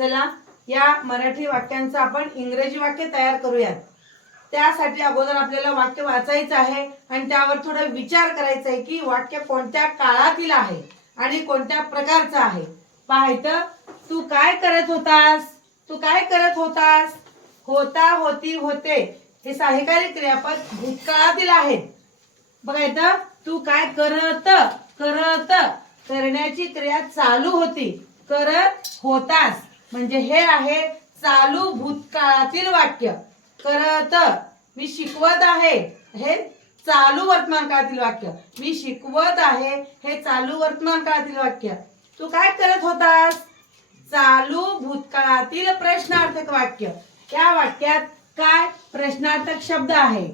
चला या मराठी वाक्यांचं आपण इंग्रजी वाक्य तयार करूयात. त्यासाठी अगोदर आपल्याला वाक्य वाचायचं आहे आणि त्यावर थोडा विचार करायचा आहे की वाक्य कोणत्या काळातील आहे आणि कोणत्या प्रकारचं आहे. पाहायचं तू काय करत होतास? तू काय करत होतास? होता होती होते. हे सहाय्यकारी क्रियापद भूतकाळातील आहेत बघायचं तू काय करत करत करण्याची क्रिया चालू होती. करत होतास. म्हणजे हे आहे चालू भूतकाळातील वाक्य. करत मी शिकवत आहे हे चालू वर्तमान काळातील वाक्य. मी शिकवत आहे हे चालू वर्तमान काळातील वाक्य. तू काय करत होतास? चालू भूतकाळातील प्रश्नार्थक वाक्य. या वाक्यात काय प्रश्नार्थक शब्द आहे?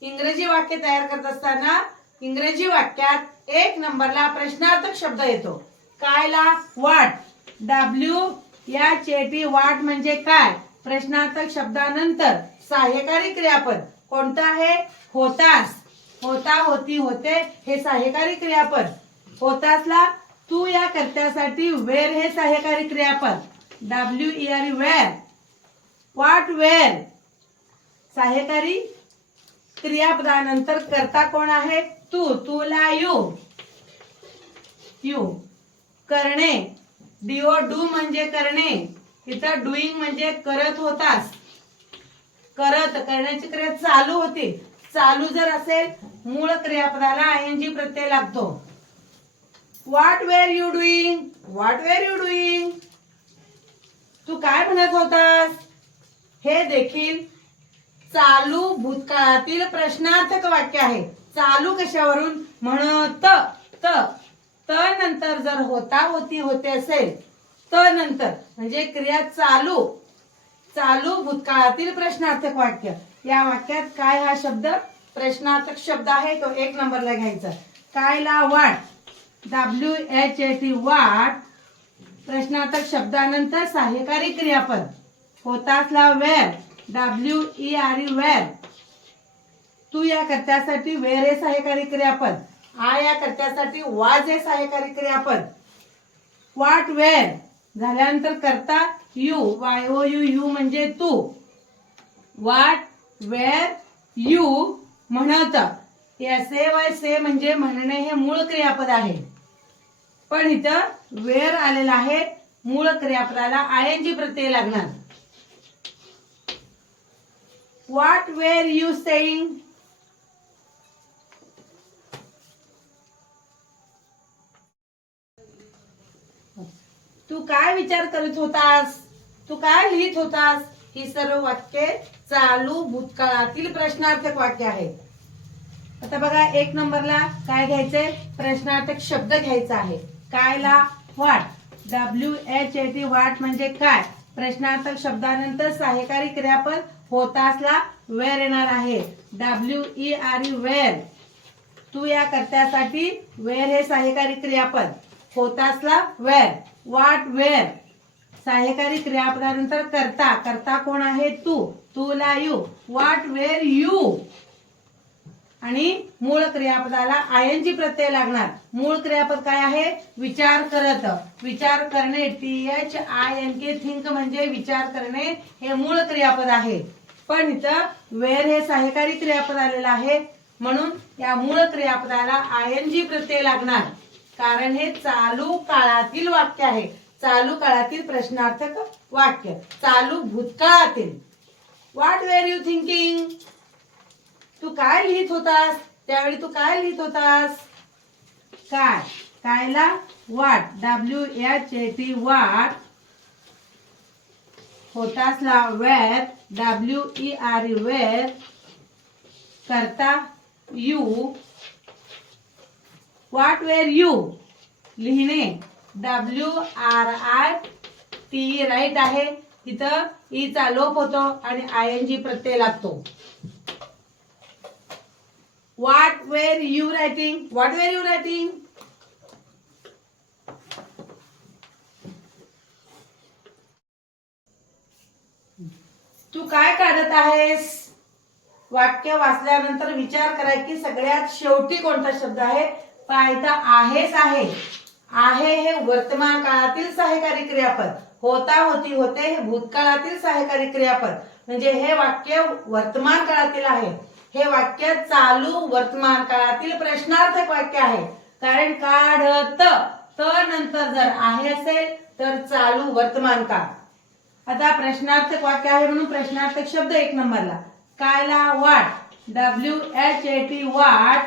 इंग्रजी वाक्य तयार करत असताना इंग्रजी वाक्यात एक नंबरला प्रश्नार्थक शब्द येतो. कायला? वाट. डब्ल्यू या चेटी वाट म्हणजे काय? प्रश्नार्थक शब्दानंतर सहाय्यकारी क्रियापद. कोणतं आहे? होतास. होता होती होते हे सहाय्यकारी क्रियापद. होतासला तू या कर्त्यासाठी वेर हे सहाय्यकारी क्रियापद. W E R were. What were? सहाय्यकारी क्रियापदानंतर करता कोण आहे? तू. तुला यू. यू. करणे. डीओ डू म्हणजे करणे. इथं डुईंग म्हणजे करत होतास. करत करण्याची क्रिया चालू होती. चालू जर असेल मूळ क्रियापदाला आयएनजी प्रत्यय लागतो. What were you doing what were you doing तू काय म्हणत होतास? हे देखील चालू भूतकाळातील प्रश्नार्थक वाक्य आहे. चालू कशावरून? म्हणत त. त नंतर जर होता होती होते असेल त नंतर म्हणजे क्रिया चालू चालू भूतकाळातील प्रश्नार्थक वाक्य. या वाक्यात काय हा शब्द? प्रश्नार्थक शब्द आहे तो एक नंबरला घ्यायचा. कायला वाट? डब्ल्यू एच ए टी वाट. प्रश्नार्थक शब्दानंतर सहाय्यकारी क्रियापद. होतासला were W E R E were तू या कर्त्यासाठी वेर हे सहाय्यकारी क्रियापद. आ या कर्त्यासाठी वाज हे सहाय्यकारी क्रियापद. वाट वेअर झाल्यानंतर करता you Y O U you म्हणजे तू. वाट वेर यू म्हणत. से वाय से म्हणजे म्हणणे हे मूळ क्रियापद आहे. पण इथं वेर आलेला आहे मूळ क्रियापदाला आय एन जी प्रत्यय लागणार. वाट वेर यू सेईंग तू काय विचार करत होतास? तू काय लिहित होतास? ही सर्व वाक्ये चालू भूतकाळातील प्रश्नार्थक वाक्य आहेत. आता बघा एक नंबरला काय घ्यायचंय? प्रश्नार्थक शब्द घ्यायचा आहे. कायला? वाट डब्ल्यू एच ए टी वाट म्हणजे काय? प्रश्नार्थक शब्दानंतर सहाय्यकारी क्रियापद होतासला वेर येणार आहे. W E R E were तू या कर्त्यासाठी वेर हे सहाय्यकारी क्रियापद. होतासला वेर. What were. सहाय्यकारी क्रियापदानंतर करता. करता कोण आहे? तू. तुला यू. वाट वेर यू. आणि मूळ क्रियापदाला आय एन जी प्रत्यय लागणार. मूळ क्रियापद काय आहे? विचार करत. विचार करणे T H I N K think म्हणजे विचार करणे हे मूळ क्रियापद आहे. पण इथं वेर हे सहाय्यकारी क्रियापद आलेलं आहे. म्हणून या मूळ क्रियापदाला आय एन जी प्रत्यय लागणार. कारण हे चालू काळातील वाक्य आहे. चालू काळातील प्रश्नार्थक वाक्य. चालू भूतकाळातील. व्हॉट वेअर यू थिंकिंग तू काय लिहित होतास? त्यावेळी तू काय लिहित होतास? काय? कायला? वाट W H A T what होतासला were W E R were करता यू व्हॉट वेअर यू लिहिणे. W R I T write आहे. तिथं e ईचा लोप होतो आणि आय एन जी प्रत्यय लागतो. What were you writing what were you writing तू काय काढत आहेस? वाक्य वाचल्यानंतर विचार कराय की सगळ्यात शेवटी कोणता शब्द आहे? पाहायचं आहेच आहे. आहे हे वर्तमान काळातील सहकारी क्रियापद. होता होती होते हे भूतकाळातील सहकारी क्रियापद. म्हणजे हे वाक्य वर्तमान काळातील आहे. हे वाक्य चालू वर्तमान काळातील प्रश्नार्थक वाक्य आहे. कारण काढत तर नंतर जर आहे असेल तर चालू वर्तमान काळ. आता प्रश्नार्थक वाक्य आहे म्हणून प्रश्नार्थक शब्द एक नंबरला. कायला वाट. डब्ल्यू एच ए टी वाट.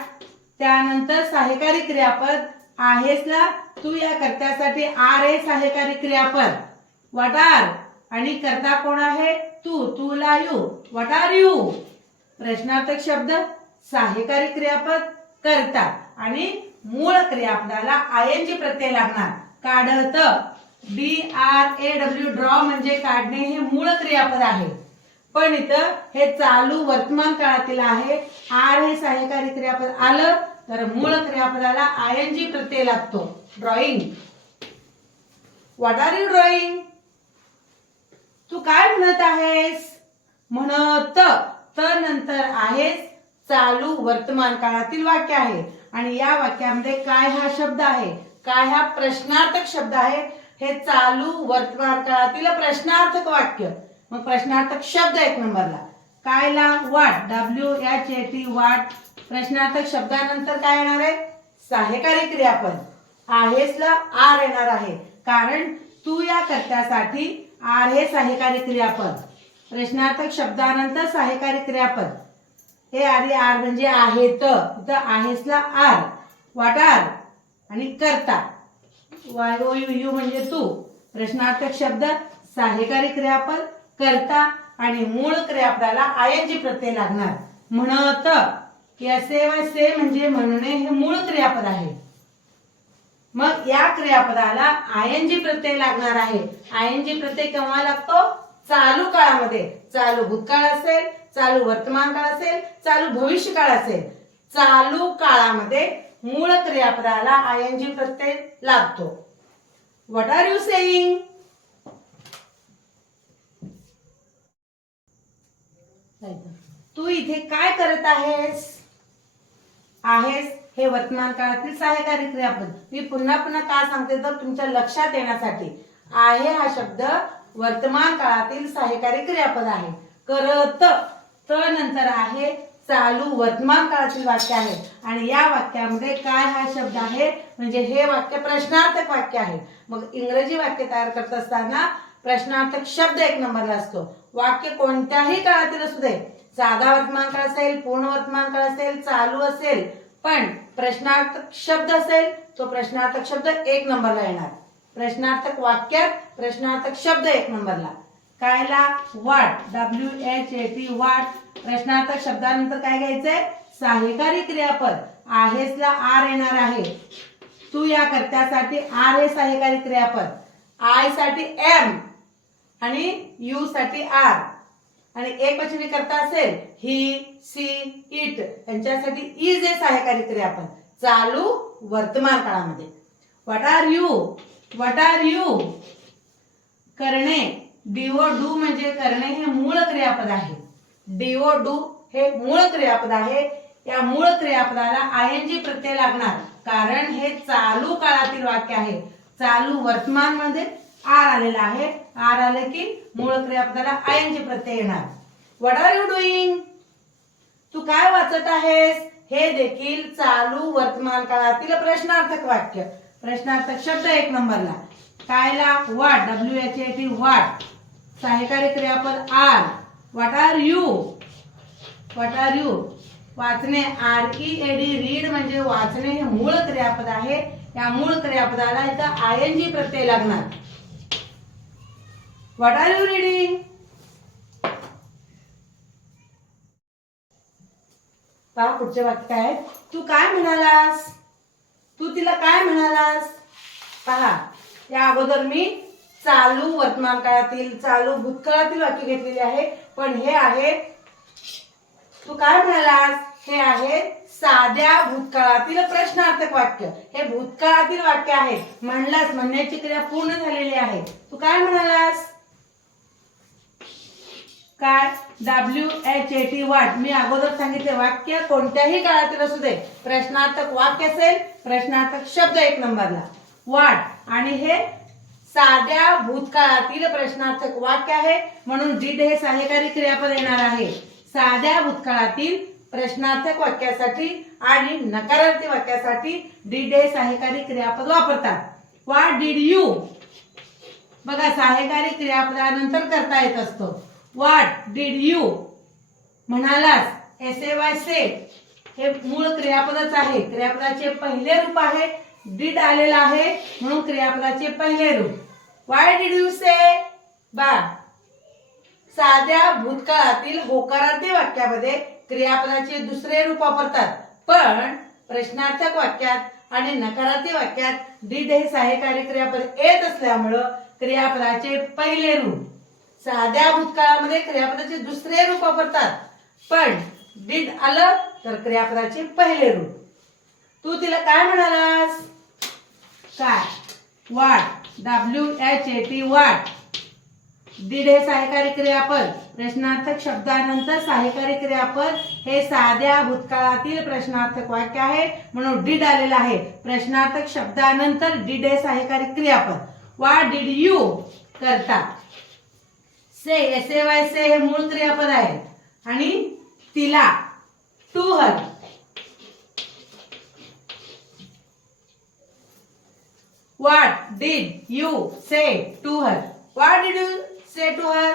त्यानंतर सहाय्यकारी क्रियापद आहेसला तू या कर्त्यासाठी आर ए सहाय्यकारी क्रियापद. वट आर आणि कर्ता कोण आहे? तू. तुला यू. What are you. प्रश्नार्थक शब्द सहाय्यकारी क्रियापद करता. आणि मूळ क्रियापदाला आय एन जी प्रत्यय लागणार. काढत. D R A W draw म्हणजे काढणे हे मूळ क्रियापद आहे. पण इथं हे चालू वर्तमान काळातील आहे. आर हे सहाय्यकारी क्रियापद आलं तर मूळ क्रियापदाला आय एन जी प्रत्यय लागतो. Drawing what are you drawing तू काय म्हणत आहेस? म्हणत. तर नंतर आहेस चालू वर्तमान काळातील वाक्य आहे. आणि या वाक्यामध्ये काय हा शब्द आहे? काय हा प्रश्नार्थक शब्द आहे? हे चालू वर्तमान काळातील प्रश्नार्थक वाक्य. मग प्रश्नार्थक शब्द एक नंबरला. कायला वाट डब्ल्यू एच ए टी वाट. प्रश्नार्थक शब्दानंतर काय येणार आहे? सहाय्यकारी क्रियापद. आहेसला आर येणार आहे. कारण तू या कर्त्यासाठी आर हे सहाय्यकारी क्रियापद. प्रश्नार्थक शब्दानंतर सहाय्यकारी क्रियापद. हे आर आर म्हणजे आहेत. तर आहेसला आर वाटार आणि करता. वाय ओ यू यू म्हणजे तू. प्रश्नार्थक शब्द सहाय्यकारी क्रियापद. करता आणि मूळ क्रियापदाला आयनजी प्रत्यय लागणार. म्हणत यसे वसे म्हणजे म्हणणे हे मूळ क्रियापद आहे. मग या क्रियापदाला आयनजी प्रत्यय लागणार आहे. आयनजी प्रत्यय केव्हा लागतो? चालू काळामध्ये. चालू भूतकाळ असेल चालू वर्तमान काळ असेल चालू भविष्य काळ असेल. चालू काळामध्ये मूळ क्रियापदाला आयनजी प्रत्यय लागतो. व्हॉट आर यू सेईंग तू इथे काय करत आहेस? आहेस? हे वर्तमान काळातील सहाय्यकारी क्रियापद. मी पुन्हा पुन्हा का सांगते तर तुमच्या लक्षात येण्यासाठी. आहे हा शब्द वर्तमान काळातील सहाय्यकारी क्रियापद आहे. करत त नंतर आहे चालू वर्तमान काळातील वाक्य आहे. आणि या वाक्यामध्ये काय हा शब्द आहे? म्हणजे हे वाक्य प्रश्नार्थक वाक्य आहे. मग इंग्रजी वाक्य तयार करत असताना प्रश्नार्थक शब्द एक नंबरला असतो. वाक्य कोणत्याही काळातील असू दे. साधा वर्तमान काळ असेल पूर्ण वर्तमान काळ असेल चालू असेल पण प्रश्नार्थक शब्द असेल तो प्रश्नार्थक शब्द एक नंबरला येणार. प्रश्नार्थक वाक्यात प्रश्नार्थक शब्द एक नंबरला. कायला? वाट. डब्ल्यू एच ए टी वाट. प्रश्नार्थक शब्दानंतर काय घ्यायचंय? सहाय्यकारी क्रियापद. आहेसला आर येणार आहे. तू या कर्त्यासाठी आर हे सहाय्यकारी क्रियापद. आयसाठी एम. आणि यू साठी आर. आणि एक वचनी करता असेल ही सी इट. यांच्यासाठी इज हे सहाय्यकारी क्रियापद चालू वर्तमान काळामध्ये what are you what are you करणे डीओ डू म्हणजे करणे हे मूळ क्रियापद आहे. डीओ डू हे मूळ क्रियापद आहे. या मूळ क्रियापदाला आय एन जी प्रत्यय लागणार. कारण हे चालू काळातील वाक्य आहे. चालू वर्तमानमध्ये आर आलेला आहे. आर आले की मूळ क्रियापदाला आयनजी प्रत्यय येणार. वॉट आर यू डुईंग तू काय वाचत आहेस? हे देखील चालू वर्तमान काळातील प्रश्नार्थक वाक्य. प्रश्नार्थक शब्द एक नंबरला. कायला? वाट W H A T what सहाय्यकारी क्रियापद are what are you what are you वाचणे R E A D read म्हणजे वाचणे हे मूळ क्रियापद आहे. या मूळ क्रियापदाला इथं आय एन जी प्रत्यय लागणार. व्हॉट आर यू रीडिंग पहा पुढचे वाक्य काय आहे? तू काय म्हणालास? तू तिला काय म्हणालास? पहा या अगोदर मी चालू वर्तमान काळातील चालू भूतकाळातील वाक्य घेतलेले आहे. पण हे आहे तू काय म्हणालास? हे आहे साध्या भूतकाळातील प्रश्नार्थक वाक्य. हे भूतकाळातील वाक्य आहे. म्हणलास म्हणण्याची क्रिया पूर्ण झालेली आहे. तू काय म्हणालास? काय? डब्ल्यू एच ए टी वाट. मी अगोदर सांगितले वाक्य कोणत्याही काळातील असू दे. प्रश्नार्थक वाक्य असेल प्रश्नार्थक शब्द एक नंबरला. वाट. आणि हे साध्या भूतकाळातील प्रश्नार्थक वाक्य आहे. म्हणून डीड हे सहाय्यकारी क्रियापद येणार आहे. साध्या भूतकाळातील प्रश्नार्थक वाक्यासाठी आणि नकारार्थी वाक्यासाठी डीड हे सहाय्यकारी क्रियापद वापरतात. वाट. डीड यू बघा सहाय्यकारी क्रियापदानंतर करता येत असतो. वाट डीड यू म्हणालास एस ए वाय से हे मूळ क्रियापदच आहे. क्रियापदाचे पहिले रूप आहे डीड आलेलं आहे म्हणून क्रियापदाचे पहिले रूप. वाय डीड यू से बा साध्या भूतकाळातील होकारार्थी वाक्यामध्ये क्रियापदाचे दुसरे रूप वापरतात. पण प्रश्नार्थक वाक्यात आणि नकारार्थी वाक्यात डीड हे सहाय्यकारी क्रियापद येत असल्यामुळं क्रियापदाचे पहिले रूप. साध्या भूतकाळामध्ये क्रियापदाचे दुसरे रूप वापरतात. पण डीड आलं तर क्रियापदाचे पहिले रूप. तू तिला काय म्हणालास? काय? What W H A T what did हे सहाय्यकारी क्रियापद. प्रश्नार्थक शब्दानंतर सहाय्यकारी क्रियापद हे साध्या भूतकाळातील प्रश्नार्थक वाक्य आहे. म्हणून डीड आलेलं आहे. प्रश्नार्थक शब्दानंतर डीड हे सहाय्यकारी क्रियापद. वा डीड यू करता? से एस ए वाय से हे मूळ क्रियापद आहे आणि तिला to her what did you say to her what did you say to her